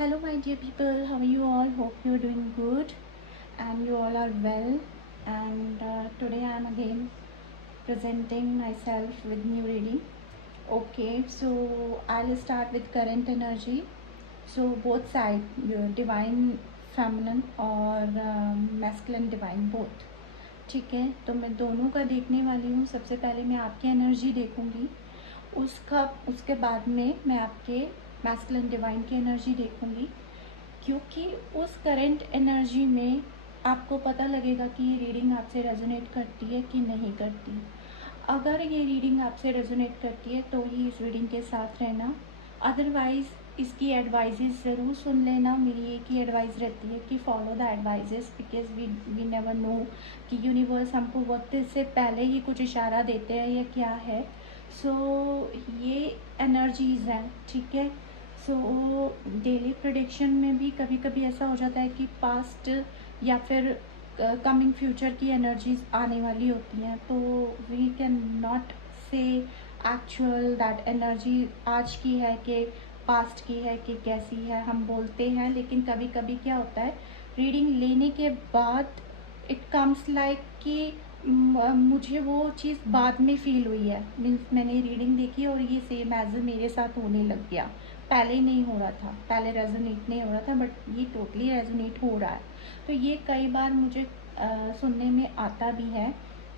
Hello, my dear people. How are you all? Hope you are doing good and you all are well. And today I am again presenting myself with new reading. Okay, so I'll start with current energy. So both side, your divine feminine और masculine divine both. ठीक है, तो मैं दोनों का देखने वाली हूँ. सबसे पहले मैं आपकी एनर्जी देखूँगी, उसके बाद में मैं आपके मैस्कुलिन डिवाइन की एनर्जी देखूँगी, क्योंकि उस करंट एनर्जी में आपको पता लगेगा कि ये रीडिंग आपसे रेजोनेट करती है कि नहीं करती. अगर ये रीडिंग आपसे रेजोनेट करती है तो ही इस रीडिंग के साथ रहना, अदरवाइज़ इसकी एडवाइजेस ज़रूर सुन लेना. मेरी एक ही एडवाइस रहती है कि follow the advices, because we never know कि यूनिवर्स हमको वक्त से पहले ही कुछ इशारा देते हैं या क्या है. सो ये एनर्जीज़ हैं, ठीक है. सो डेली प्रेडिक्शन में भी कभी कभी ऐसा हो जाता है कि पास्ट या फिर कमिंग फ्यूचर की एनर्जीज आने वाली होती हैं, तो वी कैन नॉट से एक्चुअल दैट एनर्जी आज की है कि पास्ट की है कि कैसी है. हम बोलते हैं, लेकिन कभी कभी क्या होता है, रीडिंग लेने के बाद इट कम्स लाइक कि मुझे वो चीज़ बाद में फ़ील हुई है. मीन्स मैंने रीडिंग देखी और ये सेम एज मेरे साथ होने लग गया. पहले नहीं हो रहा था, पहले रेजोनेट नहीं हो रहा था, बट ये टोटली रेजोनेट हो रहा है. तो ये कई बार मुझे सुनने में आता भी है.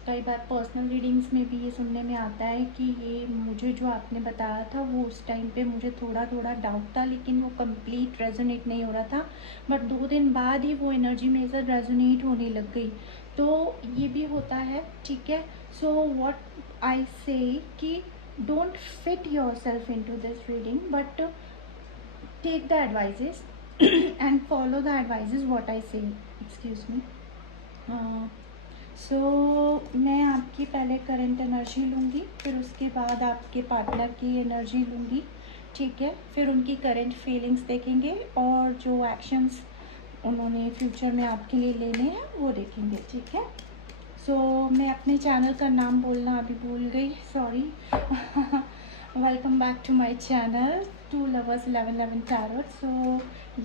कई बार पर्सनल रीडिंग्स में भी ये सुनने में आता है कि ये मुझे जो आपने बताया था वो उस टाइम पे मुझे थोड़ा थोड़ा डाउट था, लेकिन वो कंप्लीट रेजोनेट नहीं हो रहा था. बट 2 दिन बाद ही वो एनर्जी मेरे साथ रेजोनेट होने लग गई. तो ये भी होता है, ठीक है. सो व्हाट आई से कि don't fit yourself into this reading, but take the advices and follow the advices what I say. Excuse me. सो मैं आपकी पहले करंट एनर्जी लूँगी, फिर उसके बाद आपके पार्टनर की एनर्जी लूँगी, ठीक है. फिर उनकी करंट फीलिंग्स देखेंगे और जो एक्शंस उन्होंने फ्यूचर में आपके लिए लेने हैं वो देखेंगे, ठीक है. सो मैं अपने चैनल का नाम बोलना अभी भूल गई, sorry. Welcome back to my channel two lovers 1111 tarot. So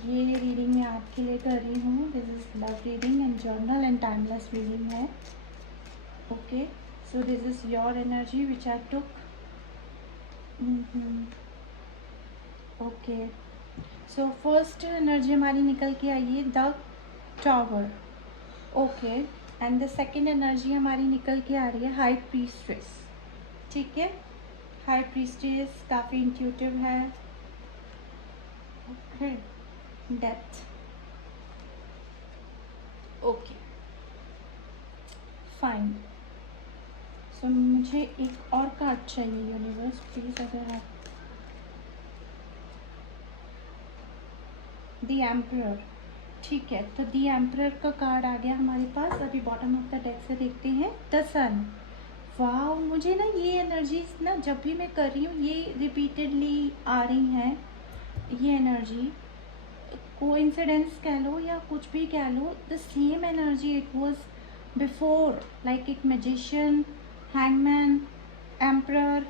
ये रीडिंग मैं आपके लिए कर रही हूँ. This is love reading and journal and timeless reading है. Okay, so this is your energy which I took. Okay, so first energy हमारी निकल के आई है the tower. Okay, and the second energy हमारी निकल के आ रही है हाई प्रीस्ट्रेस, ठीक है. हाई प्रीस्ट्रेस काफ़ी इंट्यूटिव है. Okay, depth. Okay, fine. So मुझे एक और कार्ड चाहिए यूनिवर्स, प्लीज़. अगर आप द एम्परर, ठीक है. तो दी एम्परर का कार्ड आ गया हमारे पास. अभी बॉटम ऑफ द डेक से देखते हैं द सन. वाह, मुझे ना ये एनर्जीज ना जब भी मैं कर रही हूँ ये रिपीटेडली आ रही हैं. ये एनर्जी कोइंसिडेंस कह लो या कुछ भी कह लो, the same energy it was before, like एक मैजिशियन, हैंगमैन, एम्परर,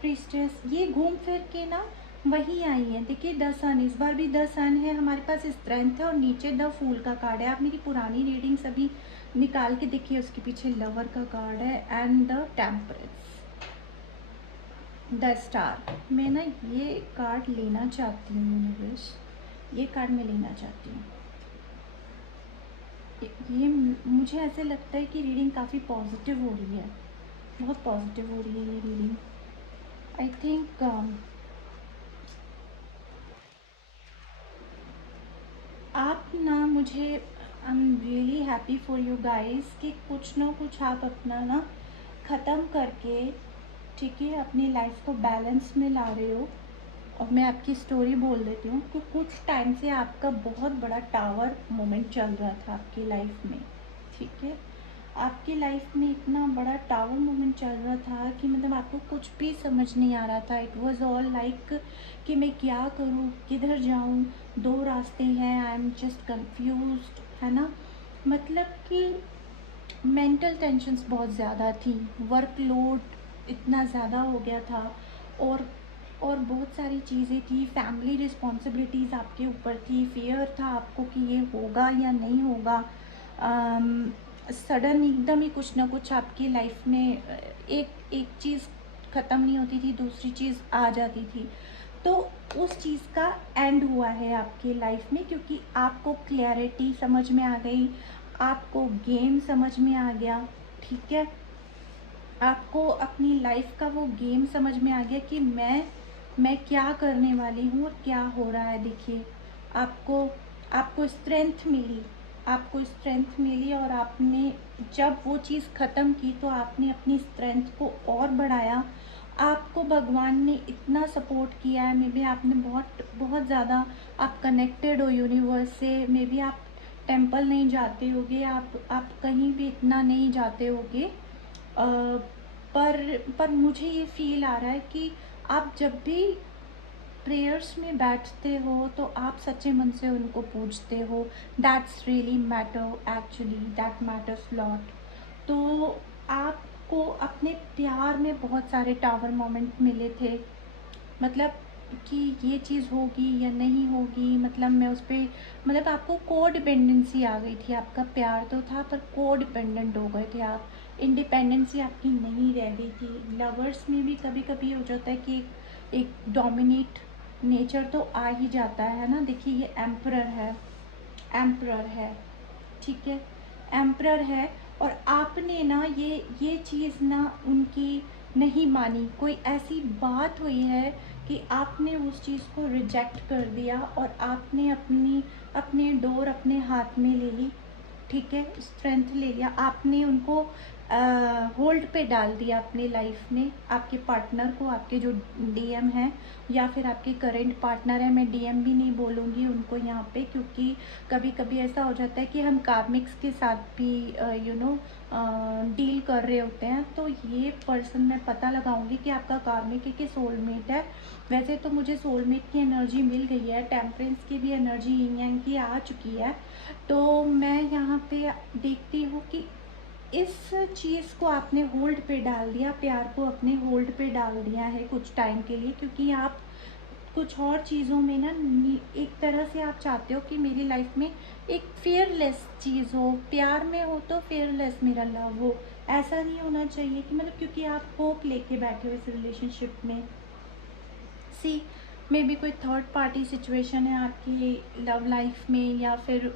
प्रीस्टेस, ये घूम फिर के ना वही आई है. देखिए द सन, इस बार भी द सन है हमारे पास, स्ट्रेंथ है, और नीचे द फूल का कार्ड है. आप मेरी पुरानी रीडिंग्स अभी निकाल के देखिए, उसके पीछे लवर का कार्ड है and the temperance, the star. मैं ना ये कार्ड लेना चाहती हूँ यूनिवर्स, ये कार्ड मैं लेना चाहती हूँ. ये मुझे ऐसे लगता है कि रीडिंग काफ़ी पॉजिटिव हो रही है, बहुत पॉजिटिव हो रही है ये रीडिंग. आई थिंक आप ना मुझे, I am really happy for you guys कि कुछ ना कुछ आप अपना ना ख़त्म करके, ठीक है, अपनी लाइफ को बैलेंस में ला रहे हो. और मैं आपकी स्टोरी बोल देती हूँ कि कुछ टाइम से आपका बहुत बड़ा टावर मोमेंट चल रहा था आपकी लाइफ में, ठीक है. आपकी लाइफ में इतना बड़ा टावर मोमेंट चल रहा था कि मतलब आपको कुछ भी समझ नहीं आ रहा था. इट वाज ऑल लाइक कि मैं क्या करूँ, किधर जाऊँ, दो रास्ते हैं, आई एम जस्ट कंफ्यूज्ड, है ना. मतलब कि मेंटल टेंशन्स बहुत ज़्यादा थी, वर्कलोड इतना ज़्यादा हो गया था, और और बहुत सारी चीज़ें थी, फैमिली रिस्पॉन्सिबिलिटीज़ आपके ऊपर थी, फियर था आपको कि ये होगा या नहीं होगा। सडन एकदम ही कुछ ना कुछ आपकी लाइफ में एक एक चीज़ ख़त्म नहीं होती थी, दूसरी चीज़ आ जाती थी। तो उस चीज़ का एंड हुआ है आपकी लाइफ में, क्योंकि आपको क्लैरिटी समझ में आ गई, आपको गेम समझ में आ गया। ठीक है, आपको अपनी लाइफ का वो गेम समझ में आ गया कि मैं क्या करने वाली हूँ और क्या हो रहा है। देखिए, आपको आपको स्ट्रेंथ मिली, आपको स्ट्रेंथ मिली, और आपने जब वो चीज़ ख़त्म की तो आपने अपनी स्ट्रेंथ को और बढ़ाया। आपको भगवान ने इतना सपोर्ट किया है, मे बी आपने बहुत बहुत ज़्यादा आप कनेक्टेड हो यूनिवर्स से। मे बी आप टेंपल नहीं जाते होगे, आप कहीं भी इतना नहीं जाते होगे, पर मुझे ये फील आ रहा है कि आप जब भी प्रेयर्स में बैठते हो तो आप सच्चे मन से उनको पूछते हो। That's really matter, actually that matters lot. तो आपको अपने प्यार में बहुत सारे टावर मोमेंट मिले थे, मतलब कि ये चीज़ होगी या नहीं होगी, मतलब मैं उस पर, मतलब आपको को डिपेंडेंसी आ गई थी। आपका प्यार तो था पर को डिपेंडेंट हो गए थे आप, इंडिपेंडेंसी आपकी नहीं रह गई थी। लवर्स में भी कभी कभी हो जाता है कि एक डोमिनेट नेचर तो आ ही जाता है ना। देखिए, ये एम्परर है, एम्परर है, ठीक है, एम्परर है। और आपने ना ये चीज़ ना उनकी नहीं मानी, कोई ऐसी बात हुई है कि आपने उस चीज़ को रिजेक्ट कर दिया और आपने अपने डोर अपने हाथ में ले ली। ठीक है, स्ट्रेंथ ले लिया आपने, उनको होल्ड पे डाल दिया अपनी लाइफ में। आपके पार्टनर को, आपके जो डीएम हैं या फिर आपके करेंट पार्टनर है, मैं डीएम भी नहीं बोलूँगी उनको यहाँ पे, क्योंकि कभी कभी ऐसा हो जाता है कि हम कार्मिक्स के साथ भी डील कर रहे होते हैं। तो ये पर्सन मैं पता लगाऊंगी कि आपका कार्मिक है कि सोलमेट है। वैसे तो मुझे सोलमेट की एनर्जी मिल गई है, टेम्परेंस की भी एनर्जी यिन यांग की आ चुकी है। तो मैं यहाँ पे देखती हूँ कि इस चीज़ को आपने होल्ड पे डाल दिया, प्यार को अपने होल्ड पे डाल दिया है कुछ टाइम के लिए, क्योंकि आप कुछ और चीज़ों में ना एक तरह से आप चाहते हो कि मेरी लाइफ में एक फेयरलेस चीज़ हो। प्यार में हो तो फेयरलेस मेरा लव हो, ऐसा नहीं होना चाहिए कि मतलब, क्योंकि आप होप लेके बैठे हो इस रिलेशनशिप में। सी, मे बी कोई थर्ड पार्टी सिचुएशन है आपकी लव लाइफ में, या फिर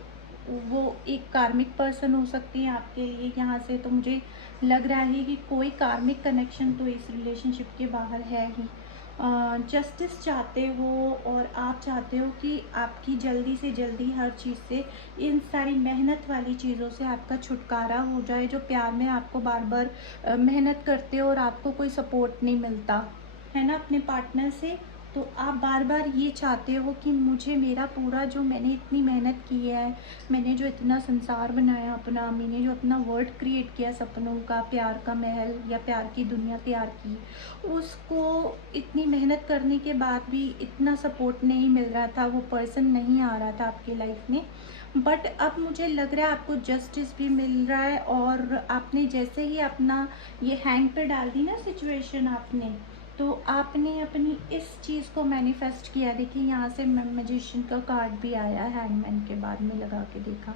वो एक कार्मिक पर्सन हो सकती है आपके लिए यहाँ से। तो मुझे लग रहा है कि कोई कार्मिक कनेक्शन तो इस रिलेशनशिप के बाहर है ही। जस्टिस चाहते हो, और आप चाहते हो कि आपकी जल्दी से जल्दी हर चीज़ से, इन सारी मेहनत वाली चीज़ों से आपका छुटकारा हो जाए। जो प्यार में आपको बार बार मेहनत करते हो और आपको कोई सपोर्ट नहीं मिलता है ना अपने पार्टनर से, तो आप बार बार ये चाहते हो कि मुझे मेरा पूरा, जो मैंने इतनी मेहनत की है, मैंने जो इतना संसार बनाया अपना, मैंने जो अपना वर्ल्ड क्रिएट किया सपनों का, प्यार का महल या प्यार की दुनिया तैयार की, उसको इतनी मेहनत करने के बाद भी इतना सपोर्ट नहीं मिल रहा था, वो पर्सन नहीं आ रहा था आपकी लाइफ में। बट अब मुझे लग रहा है आपको जस्टिस भी मिल रहा है, और आपने जैसे ही अपना ये हैंग पे डाल दी ना सिचुएशन आपने, तो आपने अपनी इस चीज़ को मैनिफेस्ट किया। देखिए, यहाँ से मैजिशियन का कार्ड भी आया, हैंगमैन के बाद में लगा के देखा।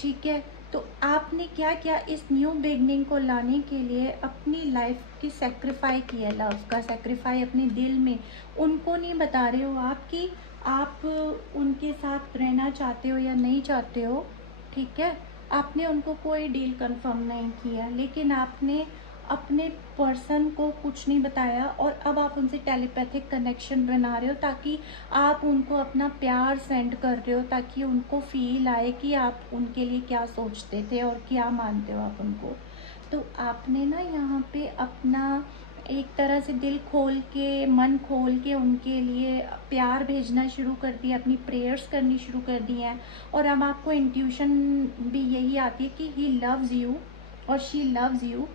ठीक है, तो आपने क्या किया, इस न्यू बिगनिंग को लाने के लिए अपनी लाइफ की सेक्रीफाई की है, लव का सेक्रीफाई अपने दिल में। उनको नहीं बता रहे हो आप कि आप उनके साथ रहना चाहते हो या नहीं चाहते हो। ठीक है, आपने उनको कोई डील कंफर्म नहीं किया, लेकिन आपने अपने पर्सन को कुछ नहीं बताया, और अब आप उनसे टेलीपैथिक कनेक्शन बना रहे हो, ताकि आप उनको अपना प्यार सेंड कर रहे हो, ताकि उनको फील आए कि आप उनके लिए क्या सोचते थे और क्या मानते हो आप उनको। तो आपने ना यहाँ पे अपना एक तरह से दिल खोल के, मन खोल के उनके लिए प्यार भेजना शुरू कर दिया, अपनी प्रेयर्स करनी शुरू कर दी हैं। और अब आपको इंट्यूशन भी यही आती है कि ही लव्स यू और शी लव्स यू।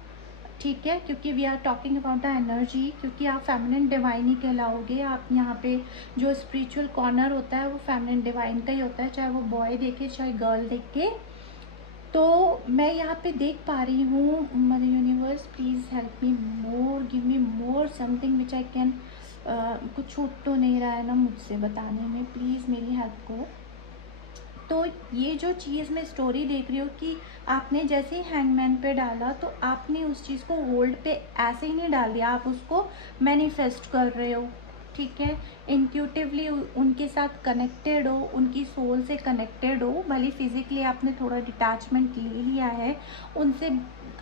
ठीक है, क्योंकि we are talking about the energy, क्योंकि आप फेमिनिन डिवाइन ही कहलाओगे। आप यहाँ पे जो स्पिरिचुअल कॉर्नर होता है वो फेमिनिन डिवाइन का ही होता है, चाहे वो बॉय देखे चाहे गर्ल देखे। तो मैं यहाँ पे देख पा रही हूँ, mother universe please help me more, give me more something which I can कुछ छूट तो नहीं रहा है ना मुझसे बताने में, प्लीज़ मेरी हेल्प करो। तो ये जो चीज़ मैं स्टोरी देख रही हूँ कि आपने जैसे ही हैंगमैन पे डाला तो आपने उस चीज़ को होल्ड पे ऐसे ही नहीं डाल दिया, आप उसको मैनिफेस्ट कर रहे हो, ठीक है। इंट्यूटिवली उनके साथ कनेक्टेड हो, उनकी सोल से कनेक्टेड हो, भले फिज़िकली आपने थोड़ा डिटैचमेंट ले लिया है उनसे,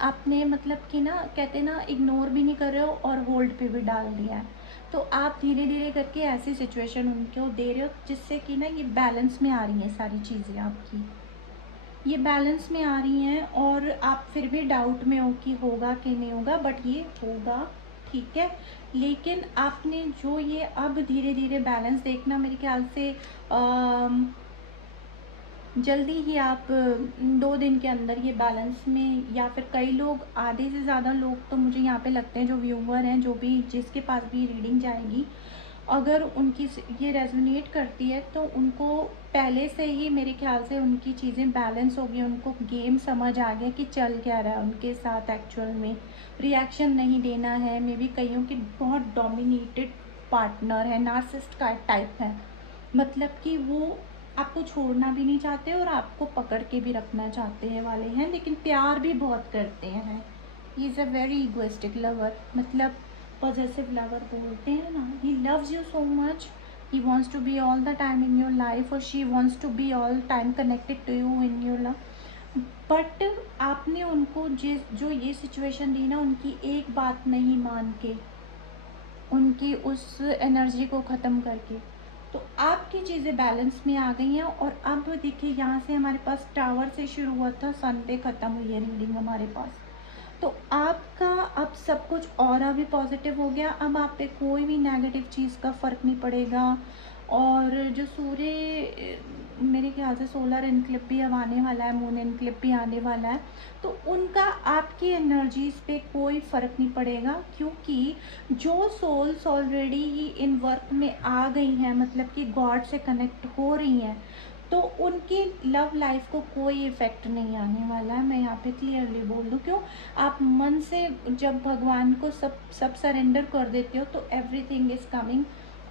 आपने मतलब कि ना कहते ना इग्नोर भी नहीं कर रहे हो और होल्ड पे भी डाल दिया है। तो आप धीरे धीरे करके ऐसी सिचुएशन उनको दे रहे हो जिससे कि ना ये बैलेंस में आ रही हैं सारी चीज़ें आपकी, ये बैलेंस में आ रही हैं और आप फिर भी डाउट में हो कि होगा कि नहीं होगा, बट ये होगा, ठीक है। लेकिन आपने जो ये अब धीरे धीरे बैलेंस देखना, मेरे ख्याल से जल्दी ही आप 2 दिन के अंदर ये बैलेंस में, या फिर कई लोग, आधे से ज़्यादा लोग तो मुझे यहाँ पे लगते हैं जो व्यूअर हैं, जो भी जिसके पास भी रीडिंग जाएगी, अगर उनकी ये रेजोनेट करती है तो उनको पहले से ही मेरे ख्याल से उनकी चीज़ें बैलेंस हो गई, उनको गेम समझ आ गया कि चल क्या रहा है उनके साथ, एक्चुअल में रिएक्शन नहीं देना है। मे बी कईयों की बहुत डोमिनेटेड पार्टनर है, नार्सिसिस्ट का टाइप है, मतलब कि वो आपको छोड़ना भी नहीं चाहते और आपको पकड़ के भी रखना चाहते हैं वाले हैं, लेकिन प्यार भी बहुत करते हैं। He is a very egoistic lover, मतलब पॉजेसिव लवर बोलते हैं ना। He loves you so much, he wants to be all the time in your life, और she wants to be all time connected to you in your love. But आपने उनको जो ये situation दी ना, उनकी एक बात नहीं मान के, उनकी उस एनर्जी को ख़त्म करके, तो आपकी चीज़ें बैलेंस में आ गई हैं। और अब देखिए यहाँ से हमारे पास टावर से शुरू हुआ था, सन पे ख़त्म हुई है रीडिंग हमारे पास। तो आपका अब सब कुछ और अभी पॉजिटिव हो गया, अब आप पे कोई भी नेगेटिव चीज़ का फ़र्क नहीं पड़ेगा। और जो सूर्य, मेरे ख्याल से सोलर इनक्लिप भी अब आने वाला है, मून इनक्लिप भी आने वाला है, तो उनका आपकी एनर्जीज़ पे कोई फ़र्क नहीं पड़ेगा, क्योंकि जो सोल्स ऑलरेडी ही इन वर्क में आ गई हैं, मतलब कि गॉड से कनेक्ट हो रही हैं, तो उनकी लव लाइफ को कोई इफ़ेक्ट नहीं आने वाला है। मैं यहाँ पे क्लियरली बोल दूँ, क्यों, आप मन से जब भगवान को सब सरेंडर कर देते हो तो everything is coming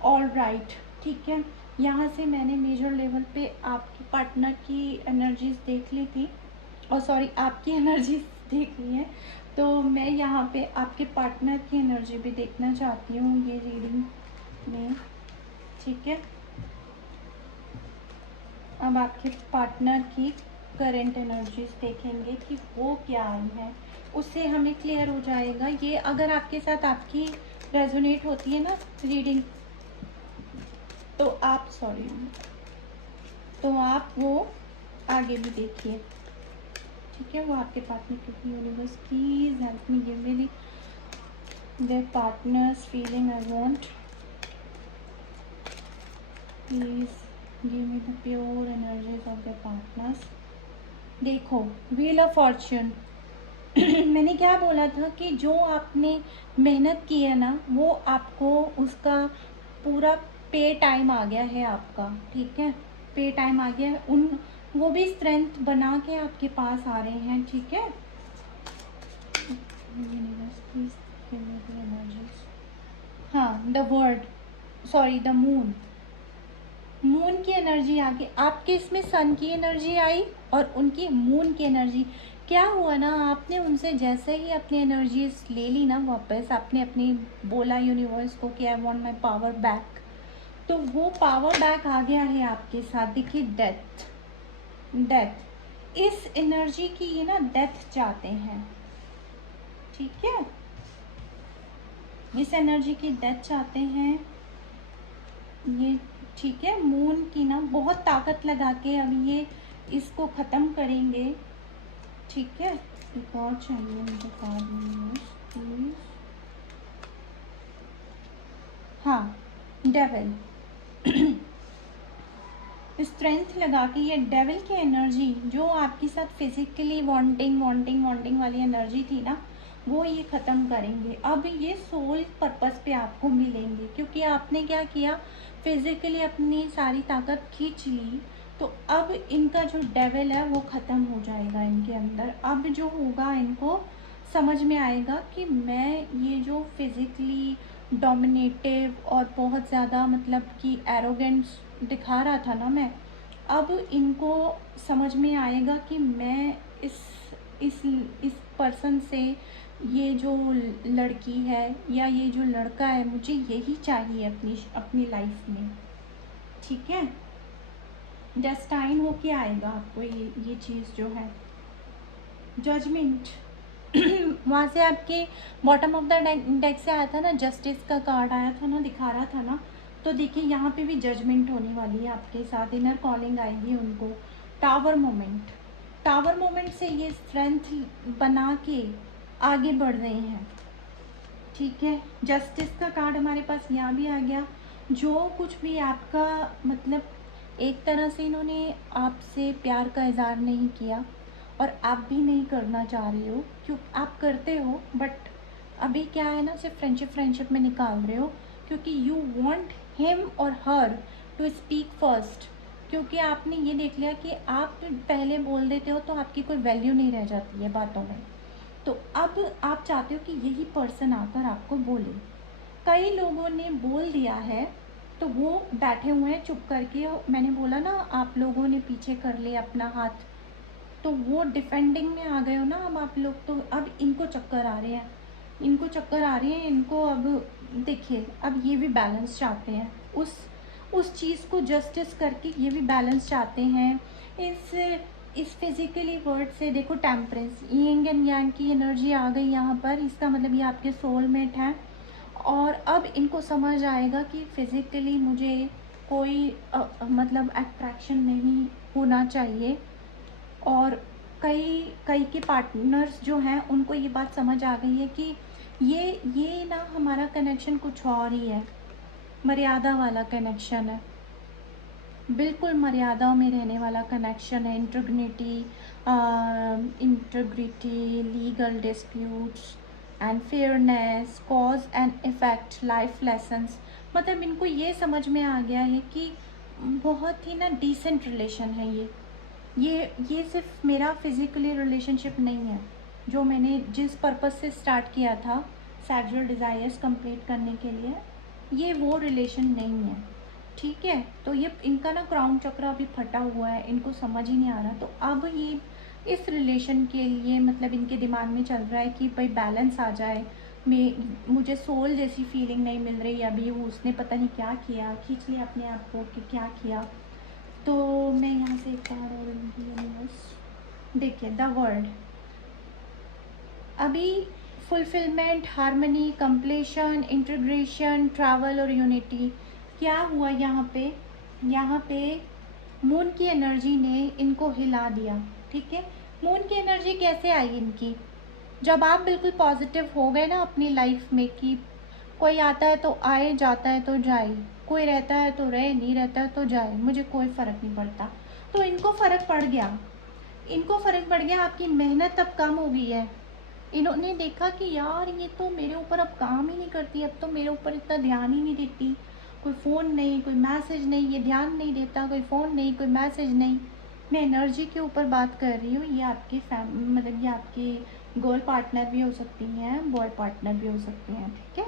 all right, ठीक है। यहाँ से मैंने मेजर लेवल पे आपकी पार्टनर की एनर्जीज देख ली थी, और सॉरी आपकी एनर्जीज देख ली है, तो मैं यहाँ पे आपके पार्टनर की एनर्जी भी देखना चाहती हूँ ये रीडिंग में, ठीक है। अब आपके पार्टनर की करंट एनर्जीज देखेंगे कि वो क्या आई है, उससे हमें क्लियर हो जाएगा। ये अगर आपके साथ आपकी रेजोनेट होती है ना रीडिंग, तो आप तो आप वो आगे भी देखिए, ठीक है। वो आपके पार्टनर, क्योंकि universe please help me, give me there partners feeling I want, please give me the pure energies of the partners. देखो, व्हील ऑफ फॉर्च्यून मैंने क्या बोला था कि जो आपने मेहनत की है ना, वो आपको उसका पूरा पे टाइम आ गया है आपका, ठीक है। पे टाइम आ गया है, उन वो भी स्ट्रेंथ बना के आपके पास आ रहे हैं, ठीक है। हाँ, the word, sorry the moon, moon की एनर्जी आ गई आपके इसमें, सन की एनर्जी आई और उनकी मून की एनर्जी। क्या हुआ ना, आपने उनसे जैसे ही अपनी एनर्जीज ले ली ना वापस, आपने अपनी बोला यूनिवर्स को कि I want my power back, तो वो पावर बैक आ गया है आपके साथ। देखिए, डेथ, डेथ इस एनर्जी की ये ना डेथ चाहते हैं, ठीक है। इस एनर्जी की डेथ चाहते हैं ये, ठीक है। मून की ना बहुत ताकत लगा के अब ये इसको ख़त्म करेंगे, ठीक है। एक और चाहिए मुझे कार्ड, प्लीज। हाँ, डेविल स्ट्रेंथ लगा के ये डेविल की एनर्जी जो आपके साथ फिजिकली वांटिंग वाली एनर्जी थी ना, वो ये ख़त्म करेंगे। अब ये सोल पर्पस पे आपको मिलेंगे, क्योंकि आपने क्या किया, फिजिकली अपनी सारी ताकत खींच ली, तो अब इनका जो डेविल है वो ख़त्म हो जाएगा इनके अंदर। अब जो होगा, इनको समझ में आएगा कि मैं ये जो फिज़िकली डोमिनेटिव और बहुत ज़्यादा मतलब कि एरोगेंस दिखा रहा था ना मैं, अब इनको समझ में आएगा कि मैं इस इस पर्सन से, ये जो लड़की है या ये जो लड़का है, मुझे यही चाहिए अपनी अपनी लाइफ में। ठीक है, डेस्टाइन होके आएगा आपको ये चीज़ जो है। जजमेंट वहाँ से आपके बॉटम ऑफ द डेक से आया था ना, जस्टिस का कार्ड आया था ना, दिखा रहा था ना। तो देखिए यहाँ पे भी जजमेंट होने वाली है आपके साथ, इनर कॉलिंग आएगी उनको। टावर मोमेंट, टावर मोमेंट से ये स्ट्रेंथ बना के आगे बढ़ रहे हैं। ठीक है, जस्टिस का कार्ड हमारे पास यहाँ भी आ गया। जो कुछ भी आपका मतलब, एक तरह से इन्होंने आपसे प्यार का इजहार नहीं किया और आप भी नहीं करना चाह रहे हो, क्यों आप करते हो बट अभी क्या है ना, सिर्फ फ्रेंडशिप में निकाल रहे हो, क्योंकि यू वांट हिम और हर टू स्पीक फर्स्ट। क्योंकि आपने ये देख लिया कि आप पहले बोल देते हो तो आपकी कोई वैल्यू नहीं रह जाती है बातों में। तो अब आप चाहते हो कि यही पर्सन आकर आपको बोले। कई लोगों ने बोल दिया है तो वो बैठे हुए हैं चुप करके। मैंने बोला ना, आप लोगों ने पीछे कर लिया अपना हाथ, तो वो डिफेंडिंग में आ गए हो ना अब आप लोग। तो अब इनको चक्कर आ रहे हैं, इनको चक्कर आ रही है इनको। अब देखिए, अब ये भी बैलेंस चाहते हैं, उस चीज़ को जस्टिस करके ये भी बैलेंस चाहते हैं। इस फिजिकली वर्ड से देखो, टेम्परेंस, यिंग एंड यांग की एनर्जी आ गई यहाँ पर। इसका मतलब ये आपके सोलमेट हैं और अब इनको समझ आएगा कि फिज़िकली मुझे कोई मतलब अट्रैक्शन नहीं होना चाहिए। और कई कई के पार्टनर्स जो हैं उनको ये बात समझ आ गई है कि ये ना हमारा कनेक्शन कुछ और ही है, मर्यादा वाला कनेक्शन है, बिल्कुल मर्यादा में रहने वाला कनेक्शन है। Integrity, legal disputes and fairness, cause and effect, life lessons. मतलब इनको ये समझ में आ गया है कि बहुत ही ना डिसेंट रिलेशन है ये सिर्फ मेरा फिज़िकली रिलेशनशिप नहीं है। जो मैंने जिस पर्पज़ से स्टार्ट किया था सेक्सुअल डिज़ायर्स कंप्लीट करने के लिए, ये वो रिलेशन नहीं है। ठीक है, तो ये इनका ना क्राउन चक्र अभी फटा हुआ है, इनको समझ ही नहीं आ रहा। तो अब ये इस रिलेशन के लिए मतलब इनके दिमाग में चल रहा है कि भाई बैलेंस आ जाए। मुझे सोल जैसी फीलिंग नहीं मिल रही अभी। वो उसने पता नहीं क्या किया, खींच लिया अपने आप को कि क्या किया। तो मैं यहाँ से एक कार्ड और यूनिवर्स, देखिए द वर्ल्ड। अभी fulfilment, harmony, completion, integration, travel और यूनिटी। क्या हुआ यहाँ पे? यहाँ पे मून की एनर्जी ने इनको हिला दिया। ठीक है, मून की एनर्जी कैसे आई इनकी? जब आप बिल्कुल पॉजिटिव हो गए ना अपनी लाइफ में कि कोई आता है तो आए, जाता है तो जाए, कोई रहता है तो रहे, नहीं रहता है तो जाए, मुझे कोई फ़र्क नहीं पड़ता। तो इनको फ़र्क पड़ गया, इनको फ़र्क पड़ गया। आपकी मेहनत अब कम हो गई है। इन्होंने देखा कि यार ये तो मेरे ऊपर अब काम ही नहीं करती, अब तो मेरे ऊपर इतना ध्यान ही नहीं देती। कोई फ़ोन नहीं, कोई मैसेज नहीं, ये ध्यान नहीं देता, कोई फ़ोन नहीं, कोई मैसेज नहीं। मैं एनर्जी के ऊपर बात कर रही हूँ। ये आपके मतलब ये आपके गर्ल पार्टनर भी हो सकती हैं, बॉय पार्टनर भी हो सकते हैं। ठीक है,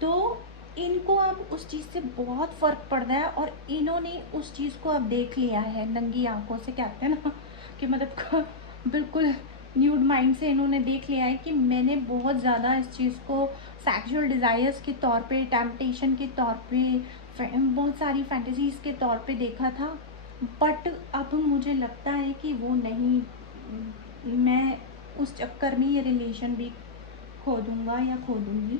तो इनको अब उस चीज़ से बहुत फ़र्क पड़ रहा है और इन्होंने उस चीज़ को अब देख लिया है नंगी आंखों से, कहते हैं ना कि मतलब बिल्कुल न्यूड माइंड से इन्होंने देख लिया है कि मैंने बहुत ज़्यादा इस चीज़ को सेक्सुअल डिज़ायर्स के तौर पे, टेम्पटेशन के तौर पे, बहुत सारी फैंटेसीज़ के तौर पे देखा था। बट अब मुझे लगता है कि वो नहीं, मैं उस चक्कर में ये रिलेशन भी खो दूँगा या खो दूँगी।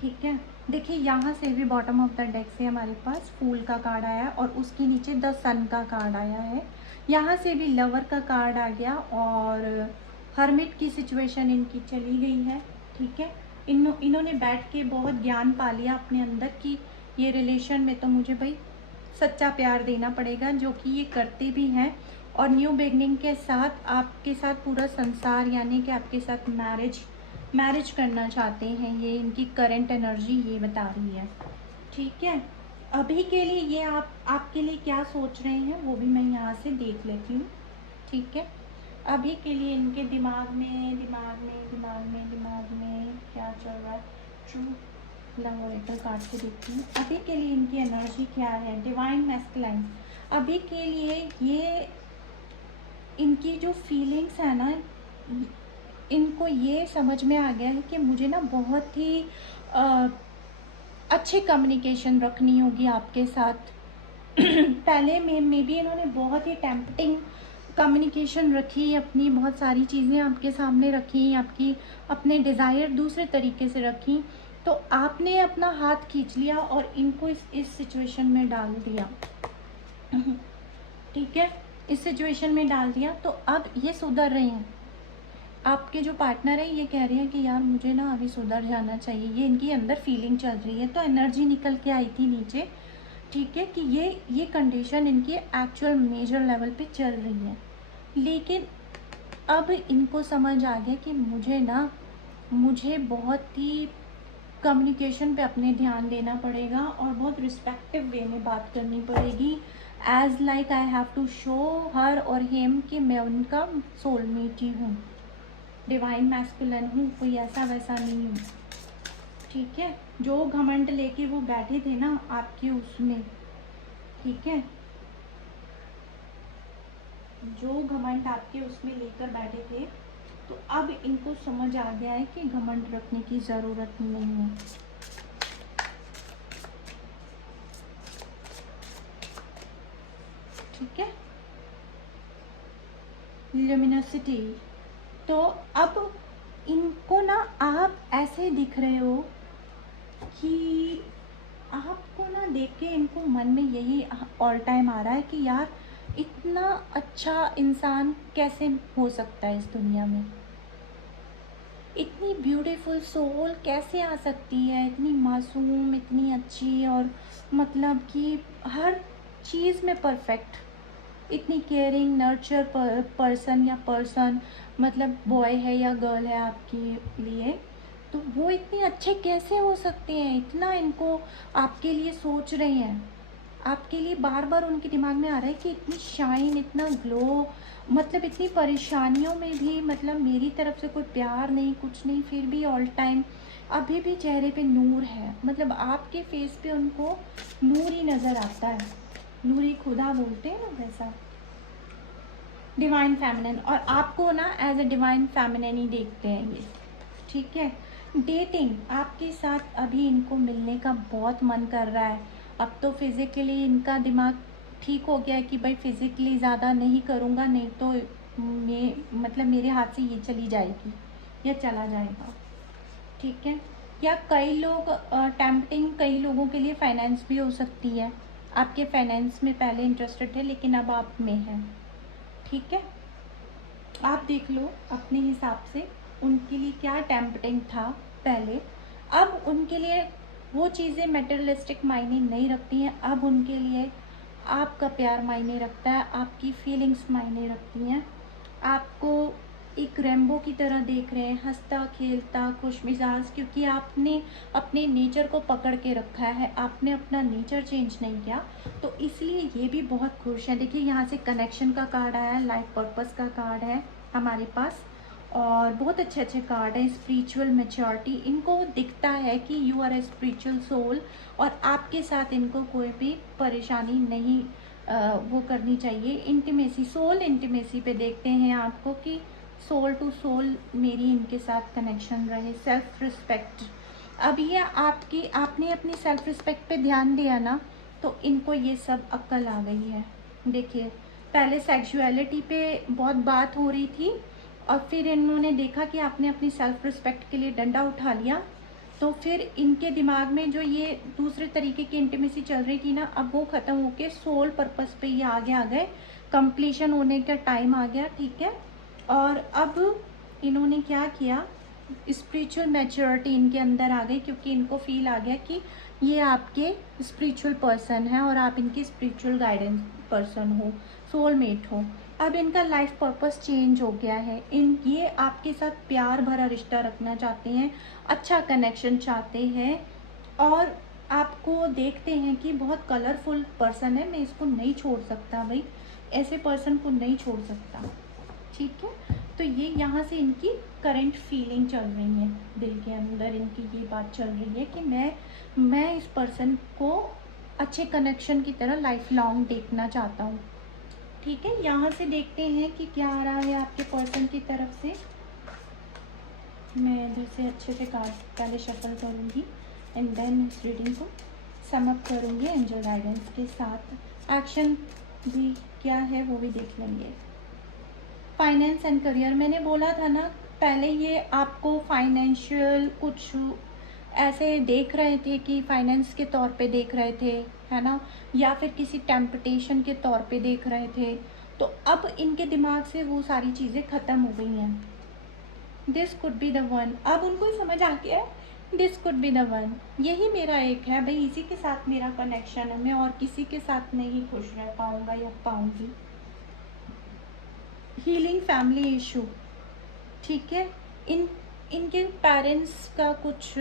ठीक है, देखिए यहाँ से भी बॉटम ऑफ द डेक से हमारे पास फूल का कार्ड आया और उसके नीचे द सन का कार्ड आया है। यहाँ से भी लवर का कार्ड आ गया और हर्मिट की सिचुएशन इनकी चली गई है। ठीक है, इन्होंने बैठ के बहुत ज्ञान पा लिया अपने अंदर कि ये रिलेशन में तो मुझे भाई सच्चा प्यार देना पड़ेगा, जो कि ये करते भी हैं। और न्यू बिगनिंग के साथ आपके साथ पूरा संसार, यानी कि आपके साथ मैरिज करना चाहते हैं। ये इनकी करंट एनर्जी ये बता रही है। ठीक है, अभी के लिए ये आपके लिए क्या सोच रहे हैं वो भी मैं यहाँ से देख लेती हूँ। ठीक है, अभी के लिए इनके दिमाग में क्या चल रहा है? ट्रू लव ओरेकल कार्ड से देखती हूँ अभी के लिए इनकी एनर्जी क्या है। डिवाइन मैस्कुलाइन, अभी के लिए ये इनकी जो फीलिंग्स है ना, इनको ये समझ में आ गया है कि मुझे ना बहुत ही अच्छी कम्युनिकेशन रखनी होगी आपके साथ। पहले में भी इन्होंने बहुत ही टेम्पटिंग कम्युनिकेशन रखी, अपनी बहुत सारी चीज़ें आपके सामने रखी, आपकी अपने डिज़ायर दूसरे तरीके से रखी, तो आपने अपना हाथ खींच लिया और इनको इस सिचुएशन में डाल दिया। ठीक है, इस सिचुएशन में डाल दिया, तो अब ये सुधर रहे हैं। आपके जो पार्टनर है ये कह रहे हैं कि यार मुझे ना अभी सुधर जाना चाहिए, ये इनकी अंदर फीलिंग चल रही है। तो एनर्जी निकल के आई थी नीचे, ठीक है, कि ये कंडीशन इनकी एक्चुअल मेजर लेवल पे चल रही है। लेकिन अब इनको समझ आ गया कि मुझे बहुत ही कम्युनिकेशन पे अपने ध्यान देना पड़ेगा और बहुत रिस्पेक्टिव वे में बात करनी पड़ेगी। As like I have to show her और हिम कि मैं उनका सोलमेट ही हूँ, डिवाइन मैस्कुलिन हूँ, कोई ऐसा वैसा नहीं हूँ। ठीक है, जो घमंड लेके वो बैठे थे ना आपके उसमें, ठीक है, जो घमंड आपके उसमें लेकर बैठे थे, तो अब इनको समझ आ गया है कि घमंड रखने की ज़रूरत नहीं है। ठीक है, ल्यूमिनोसिटी, तो अब इनको ना आप ऐसे दिख रहे हो कि आपको ना देख के इनको मन में यही ऑल टाइम आ रहा है कि यार इतना अच्छा इंसान कैसे हो सकता है इस दुनिया में, इतनी ब्यूटीफुल सोल कैसे आ सकती है, इतनी मासूम, इतनी अच्छी, और मतलब कि हर चीज़ में परफेक्ट, इतनी केयरिंग नर्चर पर्सन या पर्सन, मतलब बॉय है या गर्ल है आपके लिए, तो वो इतने अच्छे कैसे हो सकते हैं, इतना इनको आपके लिए सोच रहे हैं, आपके लिए बार बार उनके दिमाग में आ रहा है कि इतनी शाइन, इतना ग्लो, मतलब इतनी परेशानियों में भी, मतलब मेरी तरफ से कोई प्यार नहीं, कुछ नहीं, फिर भी ऑल टाइम अभी भी चेहरे पे नूर है, मतलब आपके फेस पे उनको नूर ही नज़र आता है, नूरी खुदा बोलते हैं ना वैसा, डिवाइन फेमिनिन, और आपको ना एज अ डिवाइन फेमिनिन ही देखते हैं ये। ठीक है, डेटिंग आपके साथ अभी इनको मिलने का बहुत मन कर रहा है। अब तो फिज़िकली इनका दिमाग ठीक हो गया है कि भाई फिज़िकली ज़्यादा नहीं करूँगा, नहीं तो मतलब मेरे हाथ से ये चली जाएगी या चला जाएगा। ठीक है, या कई लोग टेम्पटिंग कई लोगों के लिए फाइनेंस भी हो सकती है, आपके फाइनेंस में पहले इंटरेस्टेड थे लेकिन अब आप में हैं। ठीक है, आप देख लो अपने हिसाब से उनके लिए क्या टेम्पटिंग था पहले, अब उनके लिए वो चीज़ें मेटेरियलिस्टिक मायने नहीं रखती हैं, अब उनके लिए आपका प्यार मायने रखता है, आपकी फीलिंग्स मायने रखती हैं, आपको एक रेम्बो की तरह देख रहे हैं, हंसता खेलता खुश मिजाज, क्योंकि आपने अपने नेचर को पकड़ के रखा है, आपने अपना नेचर चेंज नहीं किया, तो इसलिए ये भी बहुत खुश है। देखिए यहाँ से कनेक्शन का कार्ड आया है, लाइफ पर्पस का कार्ड है हमारे पास, और बहुत अच्छे अच्छे कार्ड हैं। स्पिरिचुअल मैच्योरिटी, इनको दिखता है कि you are a spiritual soul, और आपके साथ इनको कोई भी परेशानी नहीं वो करनी चाहिए। इंटीमेसी, सोल इंटीमेसी पे देखते हैं आपको कि सोल टू सोल मेरी इनके साथ कनेक्शन रहे। सेल्फ रिस्पेक्ट, अब ये आपने अपनी सेल्फ रिस्पेक्ट पे ध्यान दिया ना, तो इनको ये सब अक्ल आ गई है। देखिए पहले सेक्सुअलिटी पे बहुत बात हो रही थी, और फिर इन्होंने देखा कि आपने अपनी सेल्फ रिस्पेक्ट के लिए डंडा उठा लिया, तो फिर इनके दिमाग में जो ये दूसरे तरीके की इंटीमेसी चल रही थी ना, अब वो ख़त्म होके सोल पर्पस पे ये आगे आ गए, कंप्लीशन होने का टाइम आ गया। ठीक है, और अब इन्होंने क्या किया, स्पिरिचुअल मैच्योरिटी इनके अंदर आ गई, क्योंकि इनको फील आ गया कि ये आपके स्पिरिचुअल पर्सन है और आप इनके स्पिरिचुअल गाइडेंस पर्सन हो, सोलमेट हो। अब इनका लाइफ पर्पस चेंज हो गया है, ये आपके साथ प्यार भरा रिश्ता रखना चाहते हैं, अच्छा कनेक्शन चाहते हैं, और आपको देखते हैं कि बहुत कलरफुल पर्सन है, मैं इसको नहीं छोड़ सकता भाई, ऐसे पर्सन को नहीं छोड़ सकता। ठीक है, तो ये यहाँ से इनकी करंट फीलिंग चल रही है, दिल के अंदर इनकी ये बात चल रही है कि मैं इस पर्सन को अच्छे कनेक्शन की तरह लाइफ लॉन्ग देखना चाहता हूँ। ठीक है, यहाँ से देखते हैं कि क्या आ रहा है आपके पर्सन की तरफ से। मैं इधर से अच्छे से कार्ड पहले शफल करूँगी एंड देन इस रीडिंग को सम अप करूँगी एंजल गाइडेंस के साथ। एक्शन भी क्या है वो भी देख लेंगे। फाइनेंस एंड करियर, मैंने बोला था ना पहले, ये आपको फाइनेंशियल कुछ ऐसे देख रहे थे कि फाइनेंस के तौर पे देख रहे थे, है ना, या फिर किसी टेम्पटेशन के तौर पे देख रहे थे। तो अब इनके दिमाग से वो सारी चीज़ें ख़त्म हो गई हैं। This could be the one, अब उनको ही समझ आ गया है this could be the one, यही मेरा एक है भाई, इसी के साथ मेरा कनेक्शन है, मैं और किसी के साथ नहीं खुश रह पाऊँगा या पाऊँगी। हीलिंग फैमिली इशू, ठीक है, इनके पेरेंट्स का कुछ